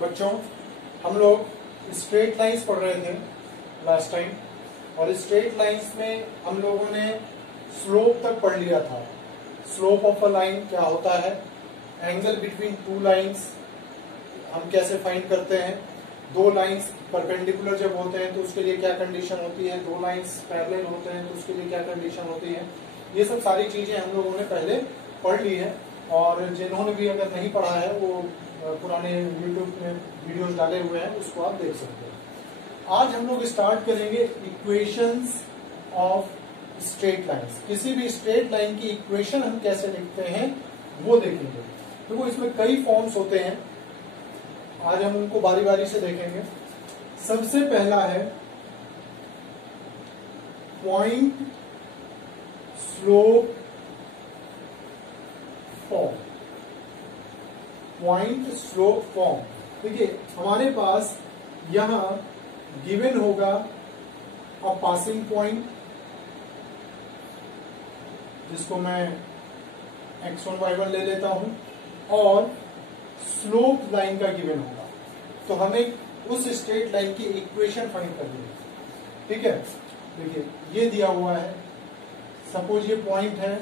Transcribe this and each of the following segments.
बच्चों, हम लोग स्ट्रेट लाइंस पढ़ रहे थे लास्ट टाइम, और स्ट्रेट लाइंस में हम लोगों ने स्लोप तक पढ़ लिया था। स्लोप ऑफ अ लाइन क्या होता है, एंगल बिटवीन टू लाइंस हम कैसे फाइंड करते हैं, दो लाइंस परपेंडिकुलर जब होते हैं तो उसके लिए क्या कंडीशन होती है, दो लाइंस पैरेलल होते हैं तो उसके लिए क्या कंडीशन होती है। ये सब सारी चीजें हम लोगों ने पहले पढ़ ली है, और जिन्होंने भी अगर नहीं पढ़ा है वो पुराने YouTube में वीडियोस डाले हुए हैं, उसको आप देख सकते हैं। आज हम लोग स्टार्ट करेंगे इक्वेशंस ऑफ स्ट्रेट लाइंस। किसी भी स्ट्रेट लाइन की इक्वेशन हम कैसे लिखते हैं वो देखेंगे। तो वो इसमें कई फॉर्म्स होते हैं, आज हम उनको बारी बारी से देखेंगे। सबसे पहला है point slope form. Point slope form, देखिए हमारे पास यहां गिवन होगा अ पासिंग पॉइंट, जिसको मैं x1 y1 ले लेता हूं, और स्लोप लाइन का गिवन होगा। तो हमें उस स्ट्रेट लाइन की इक्वेशन फाइंड करनी है। ठीक है, देखिए ये दिया हुआ है, सपोज ये पॉइंट है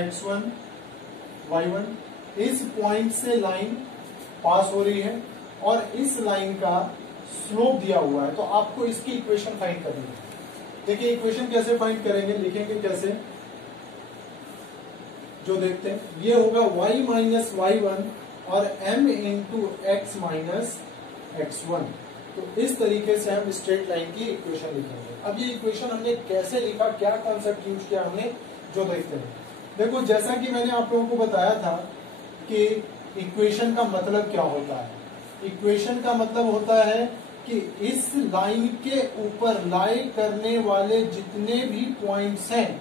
x1 y1, इस पॉइंट से लाइन पास हो रही है और इस लाइन का स्लोप दिया हुआ है, तो आपको इसकी इक्वेशन फाइंड करनी है। देखिए इक्वेशन कैसे फाइंड करेंगे, लिखेंगे कैसे, जो देखते हैं, ये होगा y माइनस y1 और m into x minus x1। तो इस तरीके से हम स्ट्रेट लाइन की इक्वेशन लिखेंगे। अब ये इक्वेशन हमने कैसे लिखा, क्या कॉन्सेप्ट यूज किया हमने, जो देखते हैं। देखो जैसा कि मैंने आप लोगों को बताया था कि इक्वेशन का मतलब क्या होता है। इक्वेशन का मतलब होता है कि इस लाइन के ऊपर लाई करने वाले जितने भी पॉइंट्स हैं,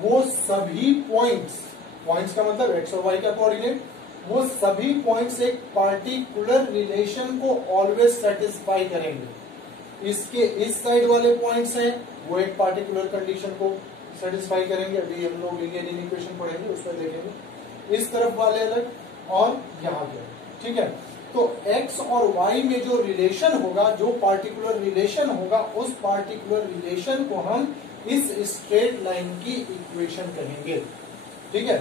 वो सभी पॉइंट्स का मतलब एक्स और वाई का कोऑर्डिनेट, वो सभी पॉइंट्स एक पार्टिकुलर रिलेशन को ऑलवेज सेटिस्फाई करेंगे। इसके इस साइड वाले पॉइंट्स हैं, वो एक पार्टिकुलर कंडीशन को सेटिस्फाई करेंगे। अभी हम लोग लीनियर इक्वेशन पढ़ेंगे, उसमें देखेंगे। इस तरफ वाले अलग और यहाँ के, ठीक है। तो x और y में जो रिलेशन होगा, जो पार्टिकुलर रिलेशन होगा, उस पार्टिकुलर रिलेशन को हम इस स्ट्रेट लाइन की इक्वेशन कहेंगे। ठीक है,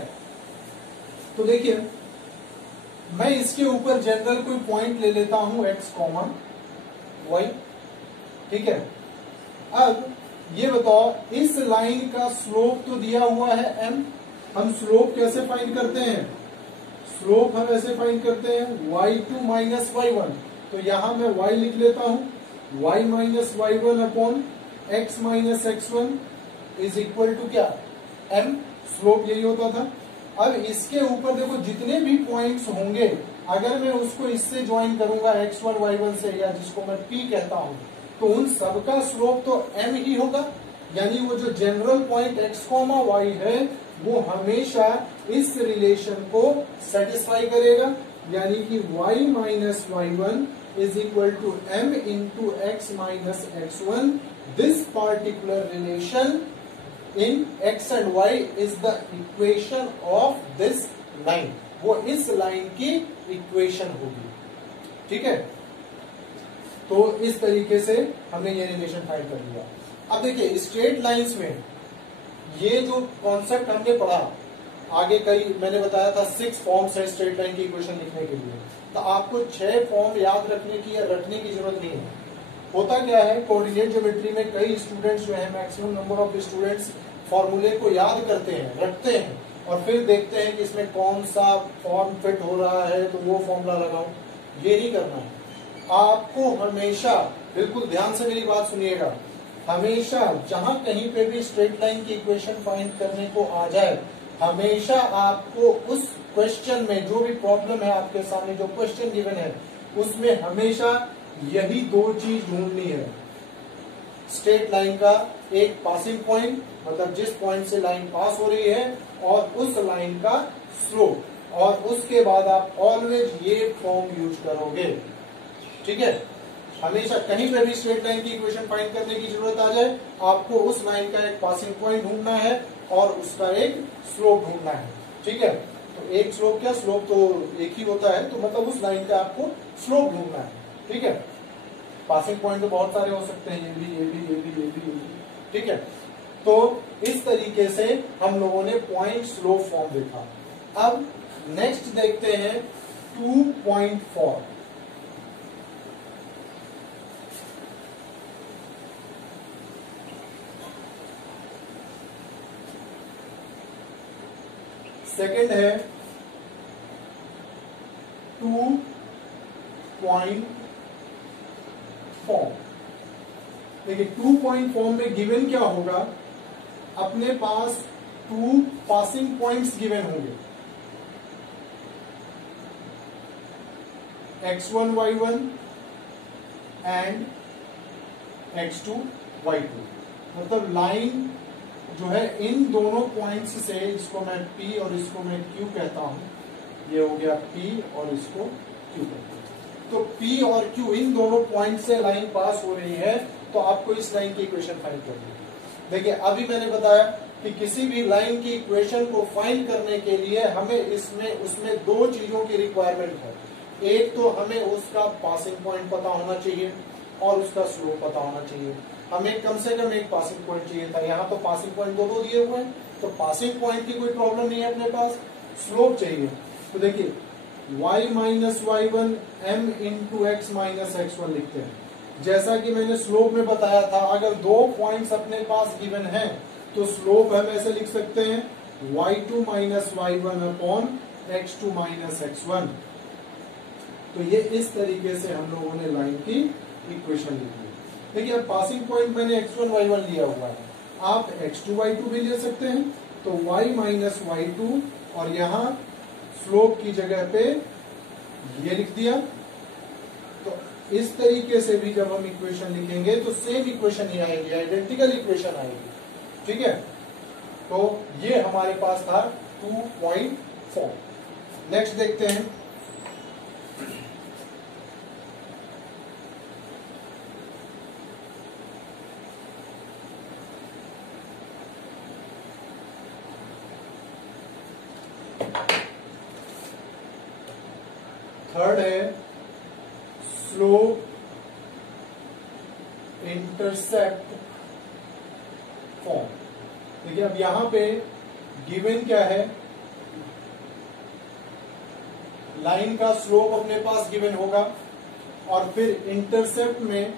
तो देखिए मैं इसके ऊपर जनरल कोई पॉइंट ले लेता हूं x, y। ठीक है, अब ये बताओ, इस लाइन का स्लोप तो दिया हुआ है m, हम स्लोप कैसे फाइंड करते हैं, स्लोप हम ऐसे फाइंड करते हैं y2 माइनस y1। तो यहां मैं y लिख लेता हूं, y minus y1 upon x minus x1 is equal to क्या, m। स्लोप यही होता था। अब इसके ऊपर देखो जितने भी पॉइंट्स होंगे, अगर मैं उसको इससे ज्वाइन करूंगा x1 y1 से, या जिसको मैं p कहता हूं, तो उन सबका स्लोप तो m ही होगा। यानी वो जो जनरल पॉइंट x, y है, वो हमेशा इस रिलेशन को सेटिस्फाई करेगा। यानी कि y minus y1 is equal to m into x minus x1। This particular relation in x and y is the equation of this line, वो इस लाइन की इक्वेशन होगी। ठीक है, तो इस तरीके से हमने ये रिलेशन फाइंड कर लिया। अब देखिए स्ट्रेट लाइंस में ये जो कॉन्सेप्ट हमने पढ़ा, आगे कई मैंने बताया था 6 फॉर्म्स है स्ट्रेट लाइन की इक्वेशन लिखने के लिए, तो आपको 6 फॉर्म याद रखने की या रटने की जरूरत नहीं है। होता क्या है, कोऑर्डिनेट ज्योमेट्री में कई स्टूडेंट्स जो है, मैक्सिमम नंबर ऑफ स्टूडेंट्स फॉर्मूले को याद करते हैं, रखते हैं, और फिर देखते हैं कि इसमें कौन सा फॉर्म फिट हो रहा है तो वो फॉर्मूला लगाओ। ये नहीं करना है आपको। हमेशा बिल्कुल ध्यान से मेरी बात सुनिएगा, हमेशा जहां कहीं पे भी स्ट्रेट लाइन की इक्वेशन फाइंड करने को आ जाए, हमेशा आपको उस क्वेश्चन में, जो भी प्रॉब्लम है आपके सामने, जो क्वेश्चन गिवन है, उसमें हमेशा यही 2 चीज ढूंढनी है। स्ट्रेट लाइन का एक पासिंग पॉइंट, मतलब जिस पॉइंट से लाइन पास हो रही है, और उस लाइन का स्लोप, और उसके बाद आप ऑलवेज ये फॉर्म यूज करोगे। ठीक है, हमेशा कहीं पे भी स्ट्रेट लाइन की इक्वेशन फाइंड करने की जरूरत आ जाए, आपको उस लाइन का एक पासिंग पॉइंट ढूंढना है और उसका एक स्लोप ढूंढना है। ठीक है, तो एक स्लोप क्या, स्लोप तो एक ही होता है, तो मतलब उस लाइन का आपको स्लोप ढूंढना है। ठीक है, पासिंग पॉइंट तो बहुत सारे हो सकते हैं, ये भी, ये भी, ये भी, ये भी, ये भी। ठीक है, तो इस तरीके से हम लोगों ने पॉइंट स्लोप फॉर्म देखा। अब नेक्स्ट देखते हैं 2.4। सेकेंड है 2.4। देखिए 2.4 में गिवन क्या होगा, अपने पास 2 पासिंग पॉइंट्स गिवन होंगे, x1 y1 and x2 y2। मतलब लाइन जो है इन दोनों पॉइंट्स से, इसको मैं P और इसको मैं Q कहता हूं, ये हो गया P और इसको Q कहते हैं। तो P और Q इन दोनों पॉइंट से लाइन पास हो रही है, तो आपको इस लाइन की इक्वेशन फाइंड करनी है। देखिए अभी मैंने बताया कि किसी भी लाइन की इक्वेशन को फाइंड करने के लिए हमें इसमें उसमें दो चीजों की रिक्वायरमेंट है। एक तो हमें उसका पासिंग पॉइंट पता होना चाहिए और उसका स्लोप पता होना चाहिए। हमें कम से कम एक पासिंग पॉइंट चाहिए था, यहाँ तो पासिंग पॉइंट दो दिए हुए हैं, तो पासिंग पॉइंट की कोई प्रॉब्लम नहीं है अपने पास। स्लोप चाहिए, तो देखिए y minus y1 m into x minus x1 लिखते हैं। जैसा कि मैंने स्लोप में बताया था, अगर दो पॉइंट्स अपने पास गिवन हैं तो स्लोप हम ऐसे लिख सकते हैं y2 minus y1 upon x2 minus x1। तो ये इस तरीके से हम लोगों ने लाइन की इक्वेशन लिखी। देखिए अब पासिंग पॉइंट मैंने x1 y1 लिया हुआ है, आप x2 y2 भी ले सकते हैं, तो y माइनस y2 और यहाँ स्लोप की जगह पे ये लिख दिया। तो इस तरीके से भी जब हम इक्वेशन लिखेंगे तो सेम इक्वेशन ही आएगी, आइडेंटिकल इक्वेशन आएगी। ठीक है, तो ये हमारे पास था 2.4। नेक्स्ट देखते हैं थर्ड है स्लोप इंटरसेप्ट फॉर्म। देखिए अब यहां पे गिवन क्या है, लाइन का स्लोप अपने पास गिवन होगा और फिर इंटरसेप्ट में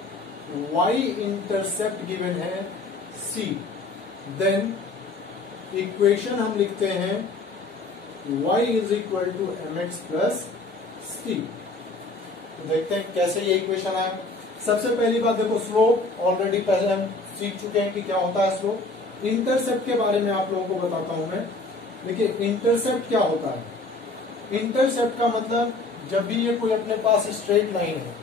y इंटरसेप्ट गिवन है c। देन इक्वेशन हम लिखते हैं y is equal to mx plus c। तो देखते हैं कैसे ये इक्वेशन आया। सबसे पहली बात देखो, स्लोप ऑलरेडी पहले हम सीख चुके हैं कि क्या होता है स्लोप। इंटरसेप्ट के बारे में आप लोगों को बताता हूं मैं। देखिए इंटरसेप्ट क्या होता है, इंटरसेप्ट का मतलब जब भी ये कोई अपने पास स्ट्रेट लाइन है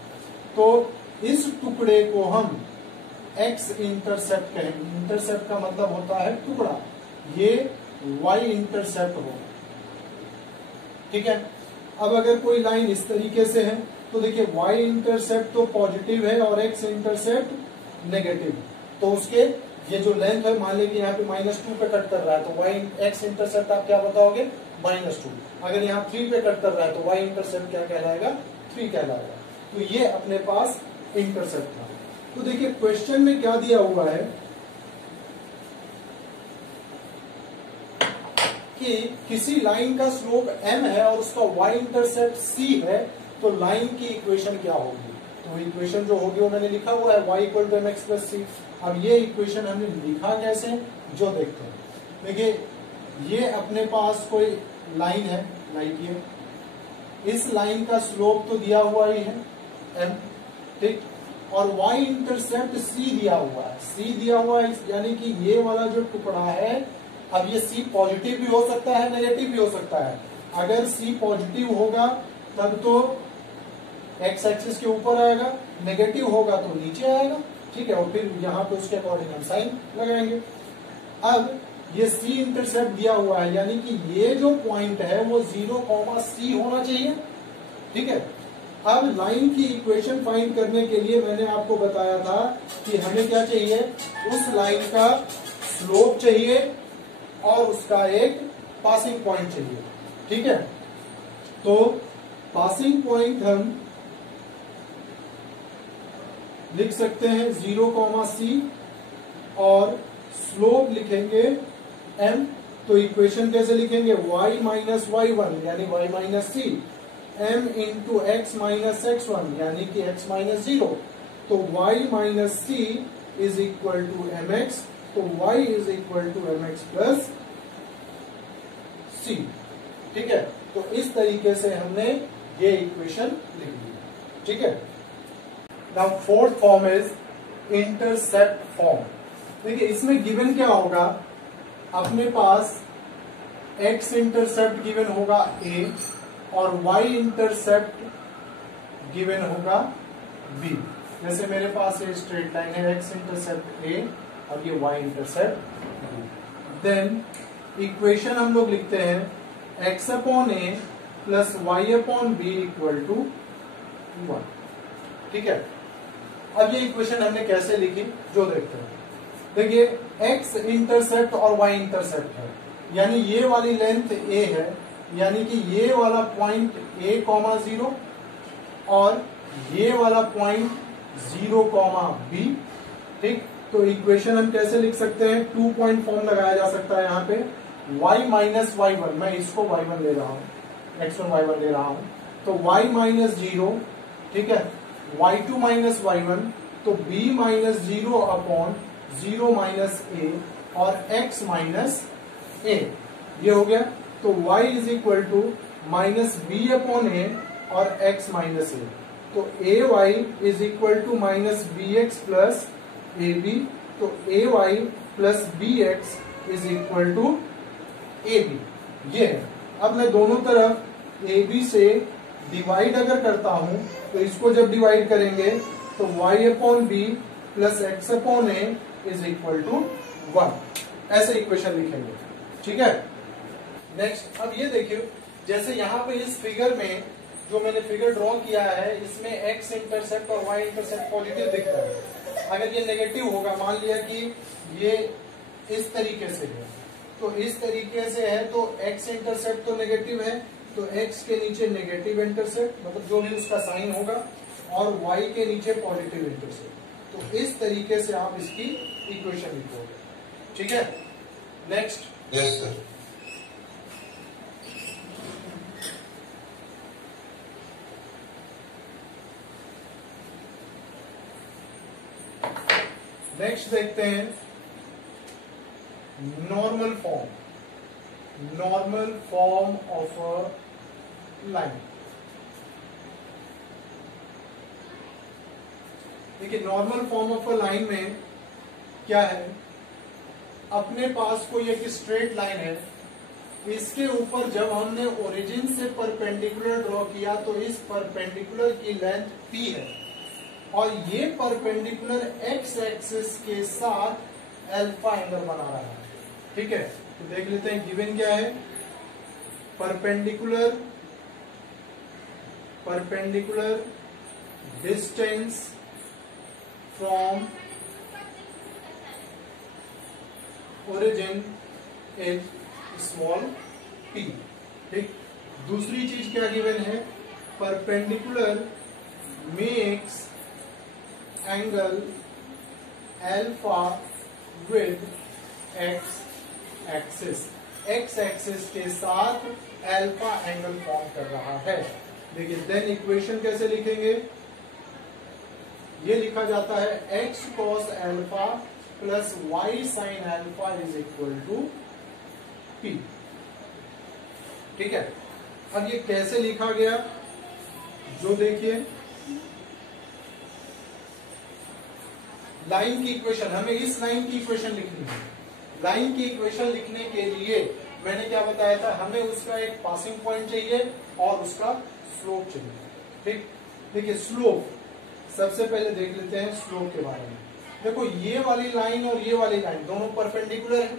तो इस टुकड़े को हम एक्स इंटरसेप्ट कहेंगे। इंटरसेप्ट का मतलब होता है टुकड़ा, ये y इंटरसेप्ट होगा। ठीक है, अब अगर कोई लाइन इस तरीके से है तो देखिए y इंटरसेप्ट तो पॉजिटिव है और x इंटरसेप्ट नेगेटिव, तो उसके ये जो लेंथ है, मान लीजिए यहाँ पे -2 पे कट कर रहा है तो y x इंटरसेप्ट आप क्या बताओगे, -2। अगर यहाँ 3 पे कट कर रहा है तो y इंटरसेप्ट क्या कहलाएगा, 3 कहलाएगा। तो ये अपने पास इंटरसेप्ट था। तो देखिए क्वेश्चन में क्या दिया हुआ है कि किसी लाइन का स्लोप m है और उसका y इंटरसेप्ट c है, तो लाइन की इक्वेशन क्या होगी। तो इक्वेशन जो होगी वो मैंने लिखा हुआ है y equal to mx plus c। अब ये इक्वेशन हमने लिखा कैसे, जो देखते हैं। देखिए ये अपने पास कोई लाइन है, लाइक ये, इस लाइन का स्लोप तो दिया हुआ ही है m, ठीक, और y इंटरसेप्ट c दिया हुआ है। c दिया हुआ है यानी कि ये वाला जो टुकड़ा है, अब ये c पॉजिटिव भी हो सकता है, नेगेटिव भी हो सकता है। अगर c पॉजिटिव होगा तब तो x एक्सिस के ऊपर आएगा, नेगेटिव होगा तो नीचे आएगा। ठीक है, और फिर यहाँ पे उसके अकॉर्डिंग हम साइन लगाएंगे। अब ये c इंटरसेप्ट दिया हुआ है यानी कि ये जो पॉइंट है वो 0,c होना चाहिए। ठीक है, अब लाइन की इक्वेशन फाइंड करने के लिए मैंने आपको बताया था कि हमें क्या चाहिए, उस लाइन का स्लोप चाहिए और उसका एक पासिंग पॉइंट चाहिए। ठीक है, तो पासिंग पॉइंट हम लिख सकते हैं 0,c और स्लोप लिखेंगे m। तो इक्वेशन कैसे लिखेंगे, y माइनस y1 यानी y minus c, m into x minus x1 यानी कि x माइनस 0। तो y minus c is equal to mx, तो y is equal to mx plus c। ठीक है, तो इस तरीके से हमने ये इक्वेशन लिख ली। ठीक है, now fourth form is intercept form. देखिए इसमें गिवन क्या होगा, अपने पास x इंटरसेप्ट गिवन होगा a और y इंटरसेप्ट गिवन होगा b। जैसे मेरे पास ये स्ट्रेट लाइन है, x इंटरसेप्ट a और ये y intercept b। Then equation हम लोग लिखते हैं x upon a plus y upon b equal to 1। ठीक है, अब ये इक्वेशन हमने कैसे लिखी जो देखते हैं। देखिए x इंटरसेप्ट और y इंटरसेप्ट है, यानी ये वाली लेंथ a है, यानी कि ये वाला पॉइंट a, 0 और ये वाला पॉइंट 0, b। ठीक, तो इक्वेशन हम कैसे लिख सकते हैं, 2 पॉइंट फॉर्म लगाया जा सकता है यहाँ पे। y माइनस y1, मैं इसको y1 ले रहा हूँ, x1 y1 ले रहा हूँ, तो y माइनस 0। ठीक है, y2 माइनस y1, तो b minus 0 upon 0 minus a और x माइनस a, ये हो गया। तो y is equal to minus b upon a और x माइनस ए, तो a y is equal to minus b x plus a b, तो a y plus b x is equal to a b. ये है, अब मैं दोनों तरफ A B से डिवाइड अगर करता हूं तो इसको जब डिवाइड करेंगे तो y upon B plus X upon A is equal to 1, ऐसे इक्वेशन लिखेंगे। ठीक है, नेक्स्ट अब ये देखिए, जैसे यहाँ पे इस फिगर में जो मैंने फिगर ड्रॉ किया है, इसमें x इंटरसेप्ट और y इंटरसेप्ट पॉजिटिव दिख रहा है। अगर ये नेगेटिव होगा, मान लिया कि ये इस तरीके से है, तो इस तरीके से है तो x इंटरसेप्ट तो नेगेटिव है, तो x के नीचे नेगेटिव इंटरसेप्ट, मतलब जो भी उसका साइन होगा, और y के नीचे पॉजिटिव इंटरसेप्ट। तो इस तरीके से आप इसकी इक्वेशन लिखोगे। ठीक है, नेक्स्ट। Yes sir. नेक्स्ट देखते हैं normal form, normal form of a line. देखिए normal form of a line में क्या है, अपने पास कोई एक स्ट्रेट लाइन है, इसके ऊपर जब हमने ओरिजिन से परपेंडिकुलर ड्रॉ किया तो इस परपेंडिकुलर की लेंथ p है, और ये परपेंडिकुलर x एक्सिस के साथ अल्फा एंगल बना रहा है। ठीक है, तो देख लेते हैं गिवन क्या है, perpendicular distance from origin is small p। ठीक, दूसरी चीज क्या गिवन है, perpendicular makes angle alpha with x axis, x axis के साथ अल्फा एंगल फॉर्म कर रहा है। देखिए देन इक्वेशन कैसे लिखेंगे, ये लिखा जाता है x cos alpha plus y sin alpha is equal to p। ठीक है, अब ये कैसे लिखा गया, जो देखिए लाइन की इक्वेशन, हमें इस लाइन की इक्वेशन लिखनी है। लाइन की इक्वेशन लिखने के लिए मैंने क्या बताया था, हमें उसका एक पासिंग पॉइंट चाहिए और उसका स्लोप चाहिए। ठीक, देखिए स्लोप सबसे पहले देख लेते हैं स्लोप के बारे में। देखो ये वाली लाइन और ये वाली लाइन दोनों परपेंडिकुलर है,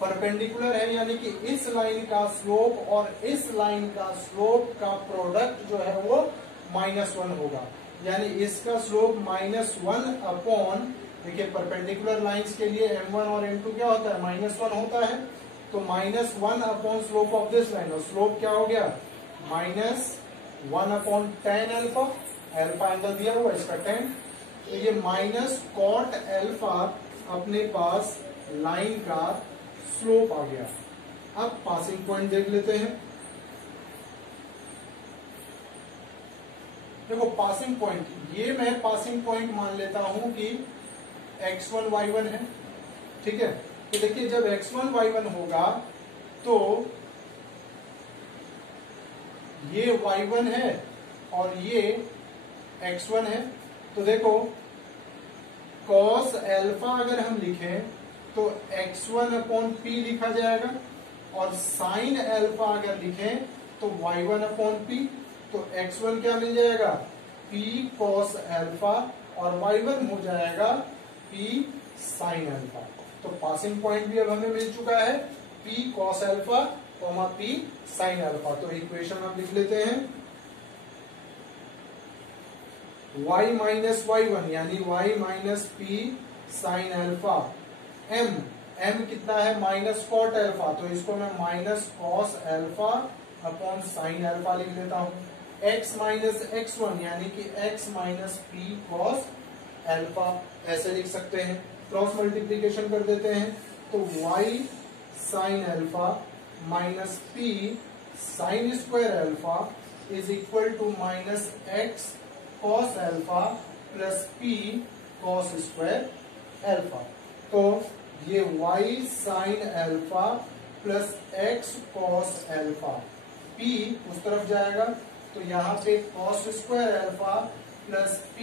परपेंडिकुलर है यानी कि इस लाइन का स्लोप और इस लाइन का स्लोप का प्रोडक्ट जो है वो -1 होगा, यानी इसका स्लोप -1 अपॉन, देखिए परपेंडिकुलर लाइंस के लिए m1 और m2 क्या होता है, -1 होता है, तो -1 upon slope of this line, और स्लोप क्या हो गया -1 upon tan alpha, alpha angle दिया हुआ इसका tan, तो ये माइनस कॉट अल्फा अपने पास लाइन का स्लोप आ गया। अब पासिंग पॉइंट देख लेते हैं। देखो पासिंग पॉइंट, ये मैं पासिंग पॉइंट मान लेता हूं कि x1 y1 है, ठीक है। तो देखिए जब x1 y1 होगा तो ये y1 है और ये x1 है, तो देखो cos अल्फा अगर हम लिखें तो x1 अपॉन p लिखा जाएगा, और sin अल्फा अगर लिखें तो y1 अपॉन p, तो x1 क्या मिल जाएगा p cos अल्फा, और y1 हो जाएगा p sin अल्फा। तो पासिंग पॉइंट भी अब हमें मिल चुका है, p cos alpha p sin alpha. तो इक्वेशन आप लिख लेते हैं, y माइनस y1 यानी y minus p sin alpha, m कितना है माइनस कॉट अल्फा, तो इसको मैं minus cos alpha upon sine alpha लिख लेता हूं, x माइनस x1 यानी कि x minus p cos alpha ऐसे लिख सकते हैं। क्रॉस मल्टीप्लीकेशन कर देते हैं तो y sine alpha minus p sine square alpha is equal to minus x cos alpha plus p cos square alpha. तो ये y sine alpha plus x cos alpha, p उस तरफ जाएगा तो यहाँ पे cos square alpha plus p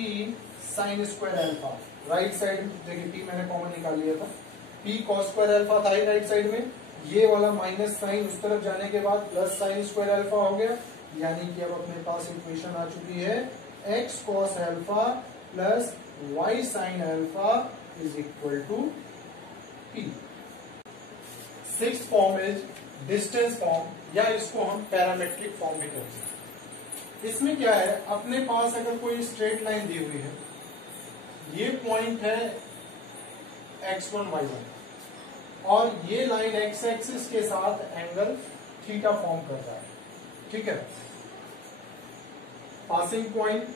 sine square alpha, right side देखिए p मैंने कॉमन निकाल लिया था, p कॉस स्क्वायर अल्फा था राइट साइड में, ये वाला माइनस साइन उस तरफ जाने के बाद प्लस साइन स्क्वायर अल्फा हो गया, यानी कि अब अपने पास इक्वेशन आ चुकी है x cos alpha plus y sine alpha is equal to p। Sixth form is distance form, या इसको हम पैरामेट्रिक फॉर्म भी कहते हैं। इसमें क्या है, अपने पास अगर कोई स्ट्रेट लाइन दी हुई है, ये पॉइंट है x1 y1, और ये लाइन x एक्सिस के साथ एंगल थीटा फॉर्म कर रहा है, ठीक है। पासिंग पॉइंट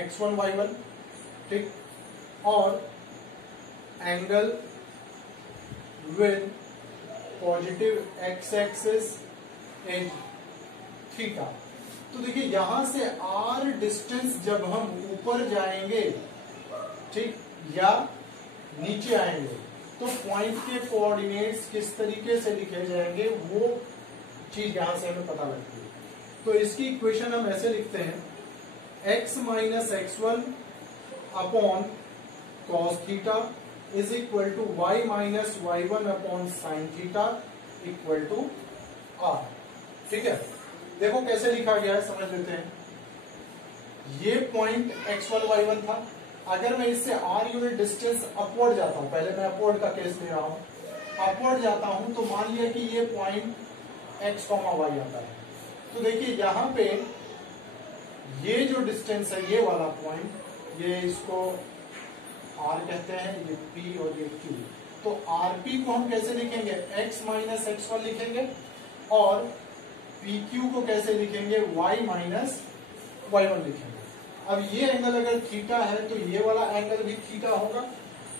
x1 y1, ठीक, और angle with positive x axis as theta. तो देखिए यहां से r डिस्टेंस जब हम ऊपर जाएंगे, ठीक, या नीचे आएंगे, तो पॉइंट के कोऑर्डिनेट्स किस तरीके से लिखे जाएंगे वो चीज यहां से हमें पता लगती है। तो इसकी इक्वेशन हम ऐसे लिखते हैं, x minus x1 upon cos theta is equal to y minus y1 upon sine theta equal to r, ठीक है। देखो कैसे लिखा गया है, समझ लेते हैं। ये पॉइंट x1 y1 था, अगर मैं इससे r यूनिट डिस्टेंस अपवर्ड जाता हूं, पहले मैं अपवर्ड का केस ले रहा हूं, अपवर्ड जाता हूं तो मान लिया कि ये पॉइंट x, y आता है। तो देखिए यहां पे ये जो डिस्टेंस है, ये वाला पॉइंट, ये इसको r कहते हैं, ये p और ये q। तो rp को हम कैसे लिखेंगे, x माइनस x1 लिखेंगे, और pq को कैसे लिखेंगे, y माइनस y1 लिखेंगे। अब ये एंगल अगर थीटा है तो ये वाला एंगल भी थीटा होगा,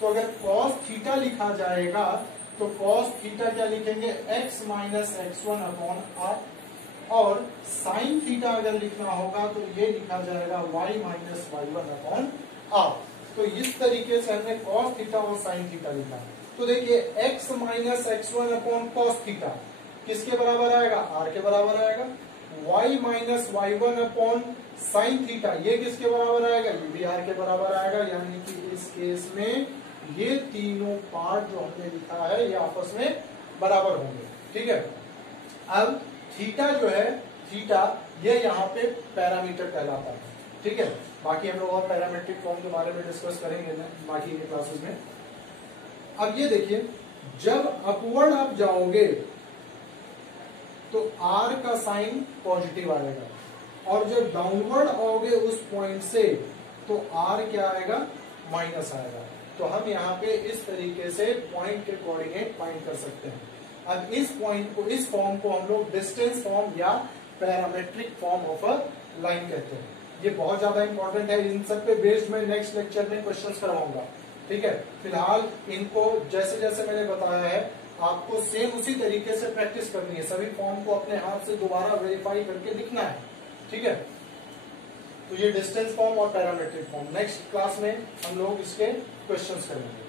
तो अगर cos थीटा लिखा जाएगा तो cos थीटा क्या लिखेंगे, x minus x1 upon r, और साइन थीटा अगर लिखना होगा तो ये लिखा जाएगा y minus y1 upon r। तो इस तरीके से हमने cos थीटा और साइन थीटा लिखा। तो देखिए x minus x1 upon cos theta किसके बराबर आएगा, r के बराबर आएगा, y minus y1 upon sine theta ये किसके बराबर आएगा, ये भी r के बराबर आएगा, यानी कि इस केस में ये तीनों पार्ट जो हमने लिखा है ये आपस में बराबर होंगे, ठीक है। अब थीटा जो है, थीटा ये यहाँ पे पैरामीटर कहलाता है, ठीक है। बाकी हम लोग और पैरामेट्रिक फॉर्म के बारे में डिस्कस करेंगे ना बाकी के क्लासेस में। अब ये देखिए, जब अपवर्ड आप जाओगे तो r का साइन पॉजिटिव आएगा, और जब डाउनवर्ड आओगे उस पॉइंट से तो r क्या आएगा, माइनस आएगा। तो हम यहाँ पे इस तरीके से पॉइंट के कोऑर्डिनेट फाइंड कर सकते हैं। अब इस पॉइंट को, इस फॉर्म को हम लोग डिस्टेंस फॉर्म या parametric form of a line कहते हैं। ये बहुत ज्यादा इंपॉर्टेंट है, इन सब पे बेस्ड मैं नेक्स्ट लेक्चर में क्वेश्चंस करवाऊंगा। ठीक है, फिलहाल इनको जैसे जैसे मैंने बताया है आपको सेम उसी तरीके से प्रैक्टिस करनी है, सभी फॉर्म को अपने हाथ से दोबारा वेरीफाई करके लिखना है। ठीक है, तो ये डिस्टेंस फॉर्म और पैरामेट्रिक फॉर्म नेक्स्ट क्लास में हम लोग इसके क्वेश्चंस करेंगे।